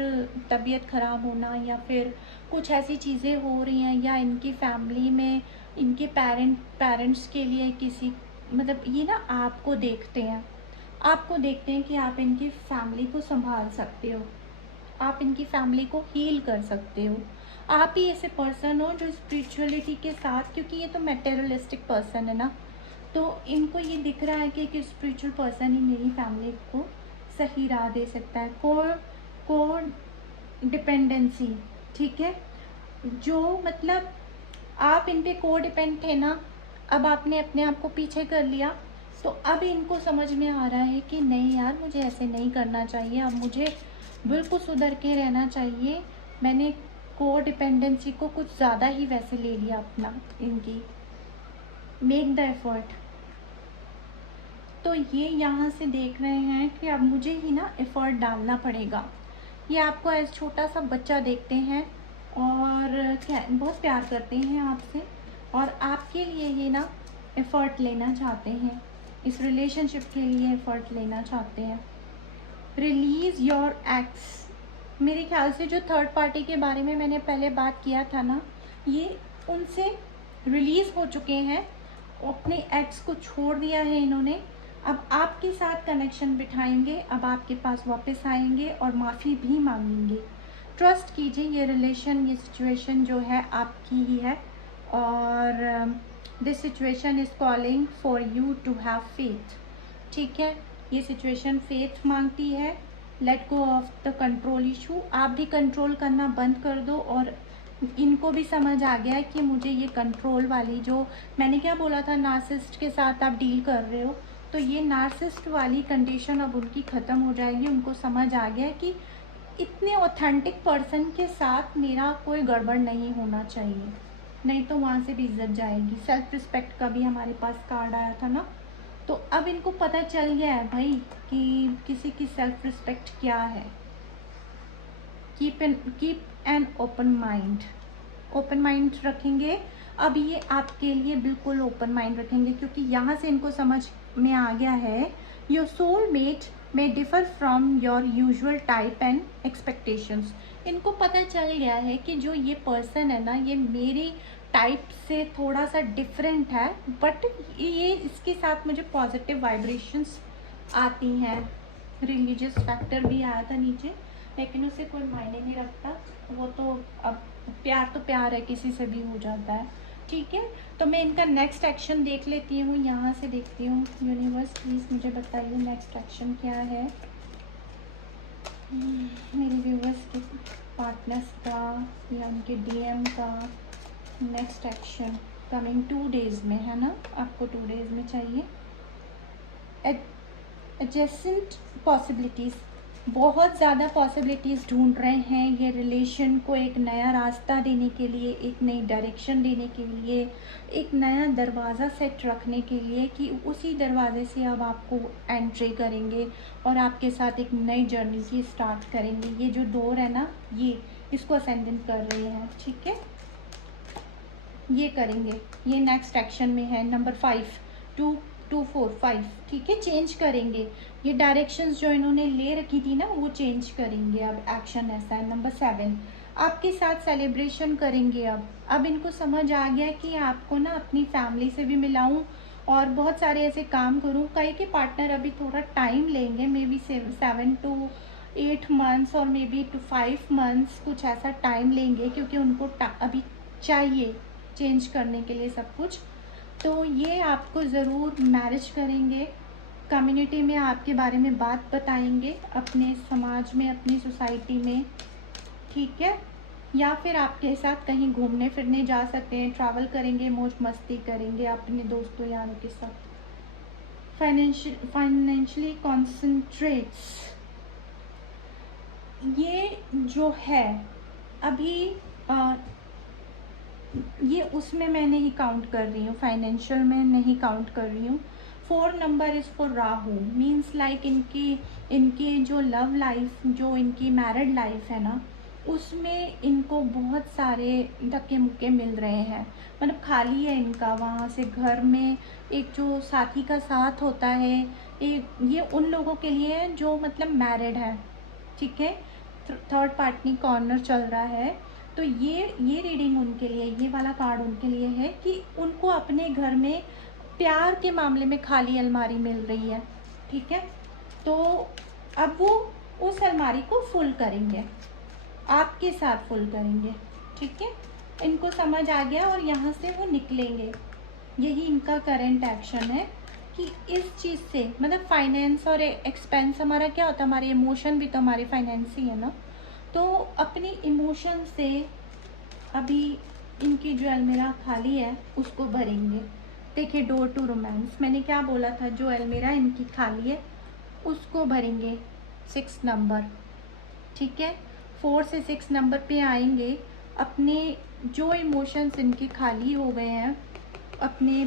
तबीयत ख़राब होना या फिर कुछ ऐसी चीज़ें हो रही हैं, या इनकी फैमिली में इनके पेरेंट्स के लिए किसी, मतलब ये ना आपको देखते हैं कि आप इनकी फैमिली को संभाल सकते हो, आप इनकी फैमिली को हील कर सकते हो। आप ही ऐसे पर्सन हो जो स्पिरिचुअलिटी के साथ, क्योंकि ये तो मटेरियलिस्टिक पर्सन है ना, तो इनको ये दिख रहा है कि एक स्पिरिचुअल पर्सन ही मेरी फैमिली को सही राह दे सकता है। को डिपेंडेंसी, ठीक है, जो मतलब आप इन पे को डिपेंड थे ना, अब आपने अपने आप को पीछे कर लिया, तो अब इनको समझ में आ रहा है कि नहीं यार, मुझे ऐसे नहीं करना चाहिए, अब मुझे बिल्कुल सुधर के रहना चाहिए। मैंने को डिपेंडेंसी को कुछ ज़्यादा ही वैसे ले लिया अपना, इनकी मेक द एफर्ट। तो ये यहाँ से देख रहे हैं कि अब मुझे ही ना एफर्ट डालना पड़ेगा। ये आपको एज छोटा सा बच्चा देखते हैं और क्या बहुत प्यार करते हैं आपसे, और आपके लिए ये ना एफ़र्ट लेना चाहते हैं, इस रिलेशनशिप के लिए एफ़र्ट लेना चाहते हैं। रिलीज़ योर एक्स, मेरे ख्याल से जो थर्ड पार्टी के बारे में मैंने पहले बात किया था ना, ये उनसे रिलीज़ हो चुके हैं, अपने एक्स को छोड़ दिया है इन्होंने, अब आपके साथ कनेक्शन बिठाएंगे, अब आपके पास वापस आएंगे और माफ़ी भी मांगेंगे। ट्रस्ट कीजिए, ये रिलेशन, ये सिचुएशन जो है आपकी ही है, और this situation is calling for you to have faith, ठीक है, ये सिचुएशन फेथ मांगती है। Let go of the control issue, आप भी कंट्रोल करना बंद कर दो, और इनको भी समझ आ गया है कि मुझे ये कंट्रोल वाली, जो मैंने क्या बोला था, नार्सिसिस्ट के साथ आप डील कर रहे हो, तो ये नार्सिसिस्ट वाली कंडीशन अब उनकी ख़त्म हो जाएगी। उनको समझ आ गया कि इतने ऑथेंटिक पर्सन के साथ मेरा कोई गड़बड़ नहीं होना चाहिए, नहीं तो वहाँ से भी इज्जत जाएगी। सेल्फ रिस्पेक्ट का भी हमारे पास कार्ड आया था ना, तो अब इनको पता चल गया है भाई कि किसी की सेल्फ रिस्पेक्ट क्या है। कीप एन ओपन माइंड रखेंगे। अब ये आपके लिए बिल्कुल ओपन माइंड रखेंगे, क्योंकि यहाँ से इनको समझ में आ गया है your soulmate may differ from your usual type and expectations। इनको पता चल गया है कि जो ये पर्सन है ना, ये मेरी टाइप से थोड़ा सा डिफरेंट है, बट ये इसके साथ मुझे पॉजिटिव वाइब्रेशंस आती हैं। रिलीजियस फैक्टर भी आया था नीचे, लेकिन उसे कोई मायने नहीं रखता, वो तो अब प्यार तो प्यार है, किसी से भी हो जाता है, ठीक है। तो मैं इनका नेक्स्ट एक्शन देख लेती हूँ, यहाँ से देखती हूँ। यूनिवर्स प्लीज़ मुझे बताइए नेक्स्ट एक्शन क्या है मेरे व्यूवर्स के पार्टनर्स का या उनके डीएम का। नेक्स्ट एक्शन कमिंग 2 डेज़ में है ना, आपको 2 डेज़ में चाहिए। एडजेसेंट पॉसिबिलिटीज़, बहुत ज़्यादा पॉसिबिलिटीज़ ढूंढ रहे हैं ये रिलेशन को एक नया रास्ता देने के लिए, एक नई डायरेक्शन देने के लिए, एक नया दरवाज़ा सेट रखने के लिए, कि उसी दरवाजे से अब आपको एंट्री करेंगे और आपके साथ एक नई जर्नी की स्टार्ट करेंगे। ये जो डोर है ना, ये इसको असेंडेंट कर रहे हैं, ठीक है, ये करेंगे। ये नेक्स्ट एक्शन में है नंबर 5 2 4 5, ठीक है, चेंज करेंगे। ये डायरेक्शंस जो इन्होंने ले रखी थी ना, वो चेंज करेंगे। अब एक्शन ऐसा है। नंबर 7, आपके साथ सेलिब्रेशन करेंगे। अब इनको समझ आ गया कि आपको ना अपनी फैमिली से भी मिलाऊं और बहुत सारे ऐसे काम करूँ। कई के पार्टनर अभी थोड़ा टाइम लेंगे, मे बी 7 to 8 मंथ्स और मे बी to 5 मंथ्स, कुछ ऐसा टाइम लेंगे, क्योंकि उनको अभी चाहिए चेंज करने के लिए सब कुछ। तो ये आपको ज़रूर मैरिज करेंगे, कम्युनिटी में आपके बारे में बात बताएंगे, अपने समाज में, अपनी सोसाइटी में, ठीक है। या फिर आपके साथ कहीं घूमने फिरने जा सकते हैं, ट्रैवल करेंगे, मौज मस्ती करेंगे अपने दोस्तों यारों के साथ। फाइनेंशियली कॉन्सेंट्रेट्स, ये जो है अभी ये उसमें मैं नहीं काउंट कर रही हूँ, फाइनेंशियल में नहीं काउंट कर रही हूँ। 4 number is for Rahu, means like इनकी जो लव लाइफ, जो इनकी मैरिड लाइफ है ना, उसमें इनको बहुत सारे धक्के मुक्के मिल रहे हैं, मतलब खाली है इनका वहाँ से। घर में एक जो साथी का साथ होता है, ये उन लोगों के लिए है जो मतलब मैरिड है, ठीक है। थर्ड पार्टी कॉर्नर चल रहा है, तो ये रीडिंग उनके लिए, ये वाला कार्ड उनके लिए है कि उनको अपने घर में प्यार के मामले में खाली अलमारी मिल रही है, ठीक है। तो अब वो उस अलमारी को फुल करेंगे, आपके साथ फुल करेंगे, ठीक है। इनको समझ आ गया और यहाँ से वो निकलेंगे। यही इनका करंट एक्शन है कि इस चीज़ से, मतलब फाइनेंस और एक्सपेंस हमारा क्या होता है, हमारे इमोशन भी तो हमारे फाइनेंस ही है ना। तो अपनी इमोशन से अभी इनकी जो अलमीरा खाली है उसको भरेंगे। देखिए, डोर टू रोमांस मैंने क्या बोला था, जो अलमीरा इनकी खाली है उसको भरेंगे 6 नंबर, ठीक है। 4 से 6 नंबर पे आएंगे, अपने जो इमोशंस इनके खाली हो गए हैं अपने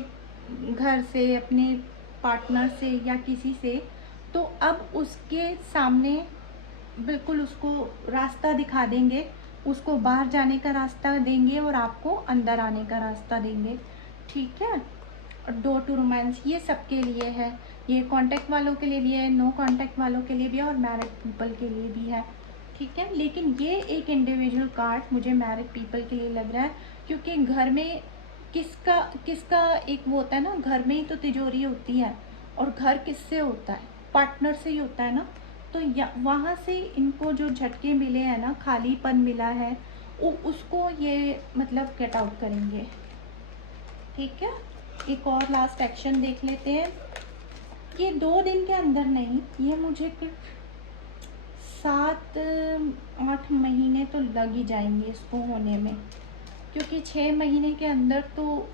घर से, अपने पार्टनर से या किसी से, तो अब उसके सामने बिल्कुल उसको रास्ता दिखा देंगे, उसको बाहर जाने का रास्ता देंगे और आपको अंदर आने का रास्ता देंगे, ठीक है। डोर टू रोमांस ये सबके लिए है, ये कांटेक्ट वालों के लिए भी है, नो कांटेक्ट वालों के लिए भी है और मैरिड पीपल के लिए भी है, ठीक है। लेकिन ये एक इंडिविजुअल कार्ड मुझे मैरिड पीपल के लिए लग रहा है, क्योंकि घर में किसका एक वो होता है ना, घर में ही तो तिजोरी होती है, और घर किससे होता है, पार्टनर से ही होता है ना। तो वहाँ से इनको जो झटके मिले हैं ना, खालीपन मिला है, उसको ये मतलब गेट आउट करेंगे, ठीक है। एक और लास्ट एक्शन देख लेते हैं। ये 2 दिन के अंदर नहीं, ये मुझे कुछ 7-8 महीने तो लग ही जाएंगे इसको होने में, क्योंकि 6 महीने के अंदर तो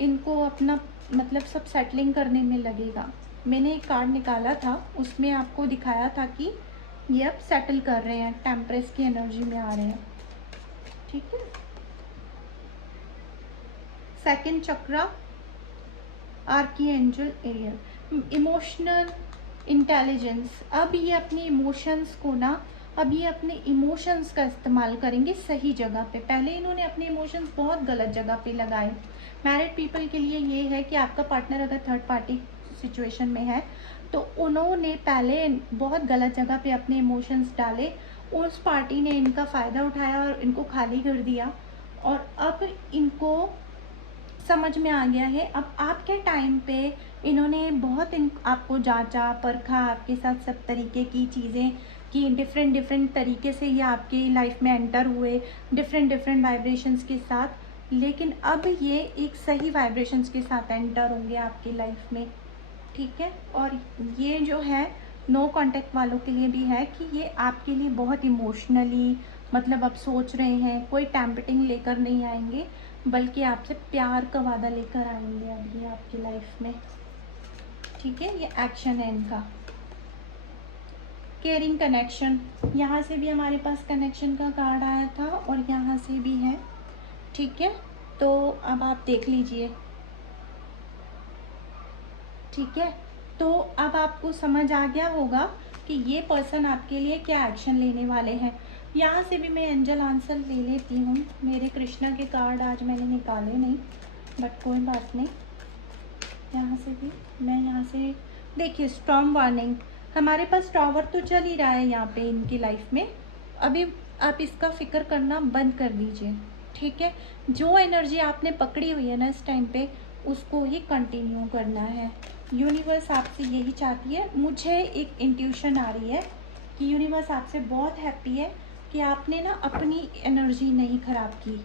इनको अपना मतलब सब सेटलिंग करने में लगेगा। मैंने एक कार्ड निकाला था, उसमें आपको दिखाया था कि ये अब सेटल कर रहे हैं, टेम्परेस की एनर्जी में आ रहे हैं, ठीक है। सेकंड चक्रा, आर्कीएंजल एरियल, इमोशनल इंटेलिजेंस। अब ये अपने इमोशंस को ना, अब ये अपने इमोशंस का इस्तेमाल करेंगे सही जगह पे। पहले इन्होंने अपने इमोशंस बहुत गलत जगह पे लगाए। मैरिड पीपल के लिए ये है कि आपका पार्टनर अगर थर्ड पार्टी सिचुएशन में है तो उन्होंने पहले बहुत गलत जगह पे अपने इमोशंस डाले, उस पार्टी ने इनका फ़ायदा उठाया और इनको खाली कर दिया, और अब इनको समझ में आ गया है। अब आपके टाइम पे इन्होंने बहुत आपको जांचा परखा, आपके साथ सब तरीके की चीज़ें कि डिफरेंट तरीके से ये आपकी लाइफ में एंटर हुए, डिफरेंट वाइब्रेशंस के साथ। लेकिन अब ये एक सही वाइब्रेशंस के साथ एंटर होंगे आपकी लाइफ में, ठीक है। और ये जो है नो कांटेक्ट वालों के लिए भी है कि ये आपके लिए बहुत इमोशनली, मतलब अब सोच रहे हैं, कोई टैम्पटिंग लेकर नहीं आएंगे, बल्कि आपसे प्यार का वादा लेकर आएंगे अब ये आपकी लाइफ में, ठीक है। ये एक्शन है इनका। केयरिंग कनेक्शन, यहाँ से भी हमारे पास कनेक्शन का कार्ड आया था और यहाँ से भी है, ठीक है। तो अब आप देख लीजिए, ठीक है। तो अब आपको समझ आ गया होगा कि ये पर्सन आपके लिए क्या एक्शन लेने वाले हैं। यहाँ से भी मैं एंजल आंसर ले लेती हूँ, मेरे कृष्णा के कार्ड आज मैंने निकाले नहीं, बट कोई बात नहीं। यहाँ से भी मैं यहाँ से देखिए, स्टॉर्म वार्निंग, हमारे पास टॉवर तो चल ही रहा है यहाँ पे इनकी लाइफ में। अभी आप इसका फिक्र करना बंद कर दीजिए, ठीक है। जो एनर्जी आपने पकड़ी हुई है ना इस टाइम पे, उसको ही कंटिन्यू करना है। यूनिवर्स आपसे यही चाहती है। मुझे एक इंट्यूशन आ रही है कि यूनिवर्स आपसे बहुत हैप्पी है कि आपने ना अपनी एनर्जी नहीं ख़राब की।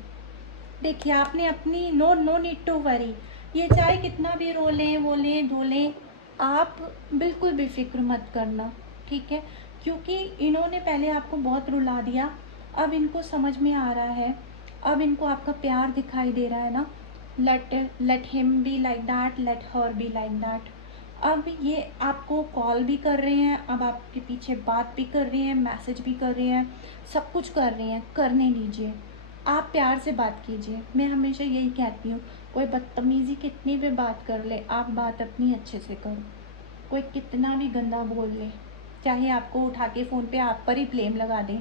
देखिए आपने अपनी नो नीड टू वरी, ये चाहे कितना भी रोलें वोलें धोलें, आप बिल्कुल भी फिक्र मत करना, ठीक है। क्योंकि इन्होंने पहले आपको बहुत रुला दिया, अब इनको समझ में आ रहा है, अब इनको आपका प्यार दिखाई दे रहा है ना। Let him be like that, let her be like that. अब ये आपको कॉल भी कर रहे हैं, अब आपके पीछे बात भी कर रहे हैं, मैसेज भी कर रहे हैं, सब कुछ कर रहे हैं, करने दीजिए। आप प्यार से बात कीजिए। मैं हमेशा यही कहती हूँ, कोई बदतमीज़ी कितनी भी बात कर ले, आप बात अपनी अच्छे से करो। कोई कितना भी गंदा बोल ले, चाहे आपको उठा के फ़ोन पे आप पर ही ब्लेम लगा दें,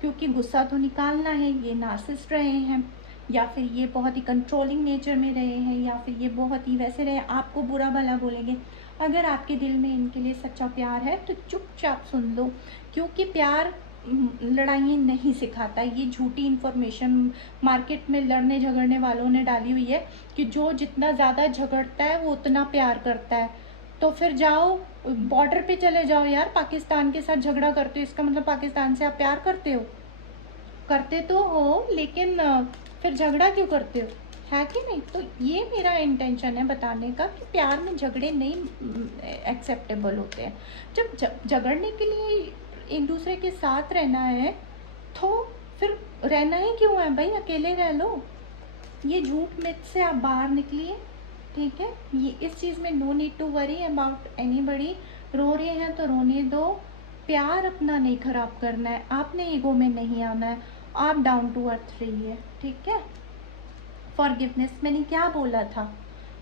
क्योंकि गुस्सा तो निकालना है। ये नार्सिसिस्ट रहे हैं, या फिर ये बहुत ही कंट्रोलिंग नेचर में रहे हैं, या फिर ये बहुत ही वैसे रहे, आपको बुरा भला बोलेंगे। अगर आपके दिल में इनके लिए सच्चा प्यार है तो चुपचाप सुन लो, क्योंकि प्यार लड़ाई नहीं सिखाता। ये झूठी इन्फॉर्मेशन मार्केट में लड़ने झगड़ने वालों ने डाली हुई है कि जो जितना ज़्यादा झगड़ता है वो उतना प्यार करता है। तो फिर जाओ बॉर्डर पे चले जाओ यार, पाकिस्तान के साथ झगड़ा करते हो, इसका मतलब पाकिस्तान से आप प्यार करते हो? करते तो हो, लेकिन फिर झगड़ा क्यों करते हो, है कि नहीं? तो ये मेरा इंटेंशन है बताने का कि प्यार में झगड़े नहीं एक्सेप्टेबल होते हैं। जब झगड़ने के लिए एक दूसरे के साथ रहना है तो फिर रहना ही क्यों है भाई, अकेले रह लो। ये झूठ मिथ से आप बाहर निकलिए, ठीक है। ये इस चीज़ में no need to worry about anybody. रो रहे हैं तो रोने दो, प्यार अपना नहीं ख़राब करना है, आपने ईगो में नहीं आना है, आप डाउन टू अर्थ रहिए, ठीक है। फॉरगिवनेस, मैंने क्या बोला था,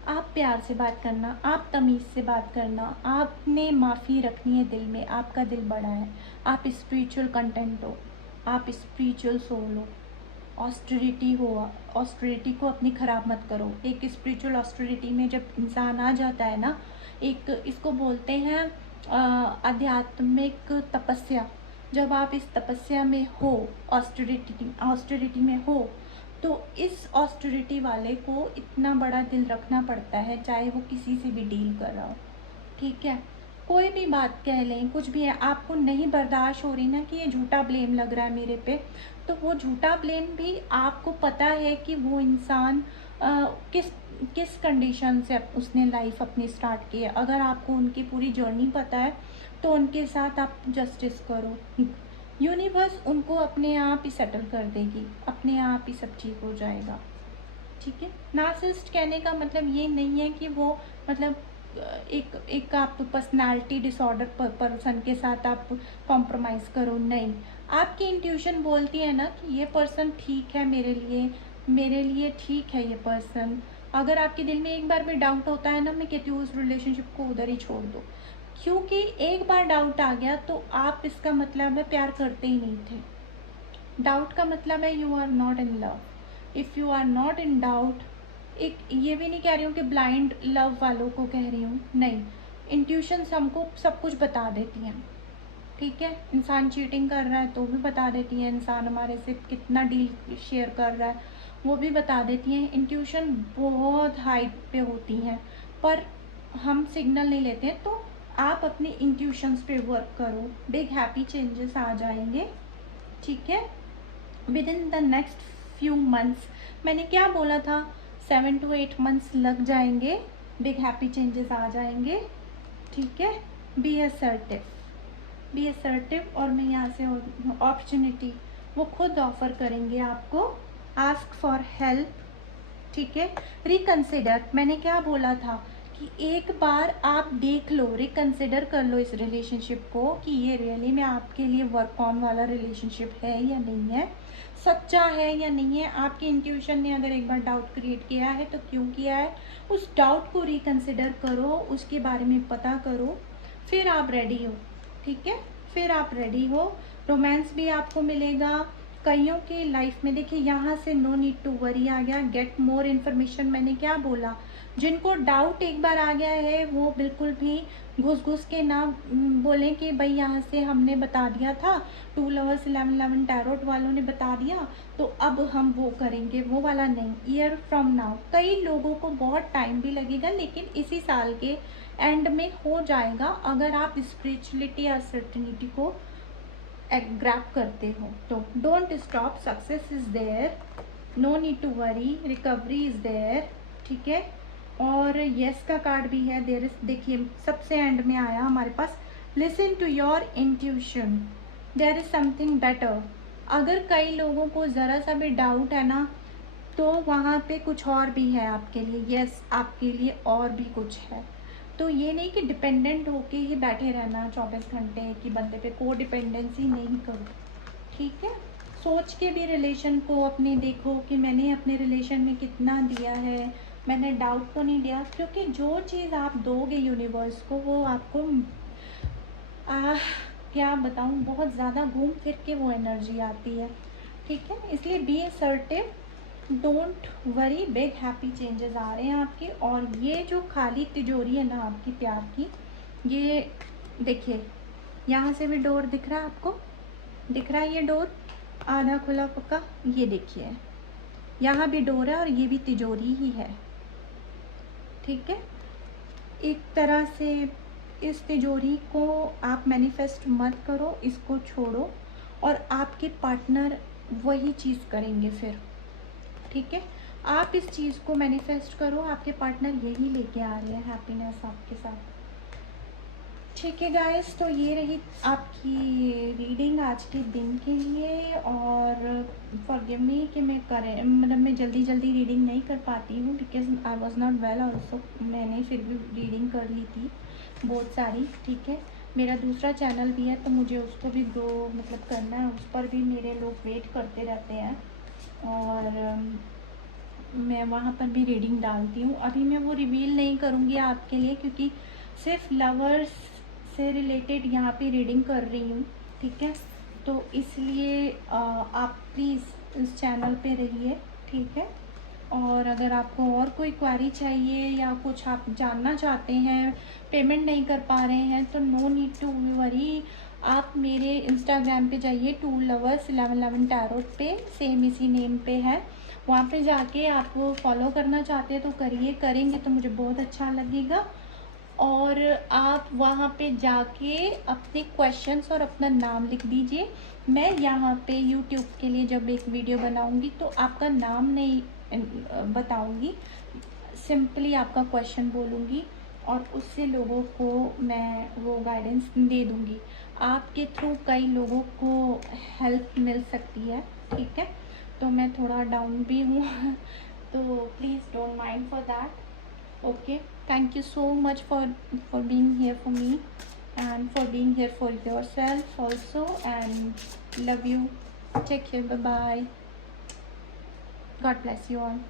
आप प्यार से बात करना, आप तमीज़ से बात करना, आपने माफ़ी रखनी है दिल में। आपका दिल बड़ा है, आप स्पिरिचुअल कंटेंट हो, आप स्पिरिचुअल सोल हो। ऑस्टेरिटी हो, ऑस्टेरिटी को अपनी ख़राब मत करो। एक स्पिरिचुअल ऑस्टेरिटी में जब इंसान आ जाता है ना, एक इसको बोलते हैं आध्यात्मिक तपस्या। जब आप इस तपस्या में हो, ऑस्टेरिटी में हो, तो इस ऑस्टेरिटी वाले को इतना बड़ा दिल रखना पड़ता है, चाहे वो किसी से भी डील कर रहा हो, ठीक है। कोई भी बात कह लें, कुछ भी है, आपको नहीं बर्दाश्त हो रही ना कि ये झूठा ब्लेम लग रहा है मेरे पे, तो वो झूठा ब्लेम भी आपको पता है कि वो इंसान किस किस कंडीशन से उसने लाइफ अपनी स्टार्ट की है। अगर आपको उनकी पूरी जर्नी पता है तो उनके साथ आप जस्टिस करो। यूनिवर्स उनको अपने आप ही सेटल कर देगी, अपने आप ही सब ठीक हो जाएगा, ठीक है। नार्सिसिस्ट कहने का मतलब ये नहीं है कि वो मतलब एक आप पर्सनालिटी डिसऑर्डर पर्सन के साथ आप कॉम्प्रोमाइज़ करो, नहीं। आपकी इंट्यूशन बोलती है ना कि ये पर्सन ठीक है मेरे लिए ठीक है ये पर्सन। अगर आपके दिल में एक बार भी डाउट होता है ना, मैं कहती हूँ उस रिलेशनशिप को उधर ही छोड़ दो, क्योंकि एक बार डाउट आ गया तो आप इसका मतलब है प्यार करते ही नहीं थे। डाउट का मतलब है you are not in love. If you are not in doubt, एक ये भी नहीं कह रही हूँ कि ब्लाइंड लव वालों को कह रही हूँ, नहीं। इंट्यूशंस हमको सब कुछ बता देती हैं, ठीक है। इंसान चीटिंग कर रहा है तो भी बता देती है, इंसान हमारे से कितना डील शेयर कर रहा है वो भी बता देती हैं। इंट्यूशन बहुत हाइट पे होती हैं, पर हम सिग्नल नहीं लेते हैं। तो आप अपनी इंट्यूशंस पे वर्क करो, बिग हैप्पी चेंजेस आ जाएंगे, ठीक है, with in the next few months. मैंने क्या बोला था, 7 to 8 मंथ्स लग जाएंगे, बिग हैप्पी चेंजेस आ जाएंगे, ठीक है। बी असर्टिव, और मैं यहाँ से अपॉर्चुनिटी वो खुद ऑफर करेंगे आपको। आस्क फॉर हेल्प, ठीक है। रिकंसिडर, मैंने क्या बोला था कि एक बार आप देख लो, रिकंसिडर कर लो इस रिलेशनशिप को कि ये रियली में आपके लिए वर्क ऑन वाला रिलेशनशिप है या नहीं है, सच्चा है या नहीं है। आपकी इंट्यूशन ने अगर एक बार डाउट क्रिएट किया है तो क्यों किया है, उस डाउट को रिकंसिडर करो, उसके बारे में पता करो, फिर आप रेडी हो, ठीक है। फिर आप रेडी हो, रोमांस भी आपको मिलेगा, कईयों की लाइफ में देखिए यहाँ से नो नीड टू वरी आ गया, गेट मोर इन्फॉर्मेशन। मैंने क्या बोला, जिनको डाउट एक बार आ गया है वो बिल्कुल भी घुस घुस के ना बोलें कि भाई यहाँ से हमने बता दिया था, 2 लवर्स 11 टैरोट वालों ने बता दिया तो अब हम वो करेंगे, वो वाला नहीं। ईयर फ्रॉम नाउ कई लोगों को बहुत टाइम भी लगेगा, लेकिन इसी साल के एंड में हो जाएगा अगर आप स्पिरिचुअलिटी या सर्टेनिटी को ग्रैब करते हो तो। Don't stop, success is there, no need to worry, recovery is there, ठीक है। और यस का कार्ड भी है, देयर इज, देखिए सबसे एंड में आया हमारे पास, listen to your intuition, there is something better. अगर कई लोगों को ज़रा सा भी डाउट है ना, तो वहाँ पे कुछ और भी है आपके लिए, यस आपके लिए और भी कुछ है। तो ये नहीं कि डिपेंडेंट होके ही बैठे रहना 24 घंटे कि बंदे पे, को डिपेंडेंसी नहीं करो, ठीक है। सोच के भी रिलेशन को अपने देखो कि मैंने अपने रिलेशन में कितना दिया है, मैंने डाउट तो नहीं दिया, क्योंकि जो चीज़ आप दोगे यूनिवर्स को वो आपको क्या बताऊँ, बहुत ज़्यादा घूम फिर के वो एनर्जी आती है, ठीक है। इसलिए be assertive, don't worry, big happy changes आ रहे हैं आपके। और ये जो खाली तिजोरी है ना आपकी प्यार की, ये देखिए यहाँ से भी डोर दिख रहा है आपको, दिख रहा है ये डोर आधा खुला पक्का, ये देखिए यहाँ भी डोर है और ये भी तिजोरी ही है, ठीक है। एक तरह से इस तिजोरी को आप मैनिफेस्ट मत करो, इसको छोड़ो, और आपके पार्टनर वही चीज़ करेंगे फिर, ठीक है। आप इस चीज़ को मैनिफेस्ट करो, आपके पार्टनर यही लेके आ रहे हैं हैप्पीनेस आपके साथ, ठीक है गाइस। तो ये रही आपकी रीडिंग आज के दिन के लिए। और फॉरगिव मी कि मैं मतलब मैं जल्दी जल्दी रीडिंग नहीं कर पाती हूँ, because I was not well also. मैंने फिर भी रीडिंग कर ली थी बहुत सारी, ठीक है। मेरा दूसरा चैनल भी है तो मुझे उसको भी ग्रो मतलब करना है, उस पर भी मेरे लोग वेट करते रहते हैं और मैं वहाँ पर भी रीडिंग डालती हूँ। अभी मैं वो रिवील नहीं करूँगी आपके लिए, क्योंकि सिर्फ लवर्स से रिलेटेड यहाँ पे रीडिंग कर रही हूँ, ठीक है। तो इसलिए आप प्लीज़ इस चैनल पे रहिए, ठीक है। और अगर आपको और कोई क्वेरी चाहिए या कुछ आप जानना चाहते हैं, पेमेंट नहीं कर पा रहे हैं, तो नो नीड टू वरी, आप मेरे इंस्टाग्राम पे जाइए, 2 लवर्स 11 टैरोट पे, सेम इसी नेम पे है। वहाँ पे जाके आप फॉलो करना चाहते हैं तो करिए, करेंगे तो मुझे बहुत अच्छा लगेगा। और आप वहाँ पे जाके अपने क्वेश्चंस और अपना नाम लिख दीजिए। मैं यहाँ पे यूट्यूब के लिए जब एक वीडियो बनाऊँगी तो आपका नाम नहीं बताऊँगी, सिंपली आपका क्वेश्चन बोलूँगी और उससे लोगों को मैं वो गाइडेंस दे दूँगी। आपके थ्रू कई लोगों को हेल्प मिल सकती है, ठीक है। तो मैं थोड़ा डाउन भी हूँ तो please don't mind for that, okay. Thank you so much for being here for me and for being here for yourself also, and love you. Take care, bye bye. God bless you all.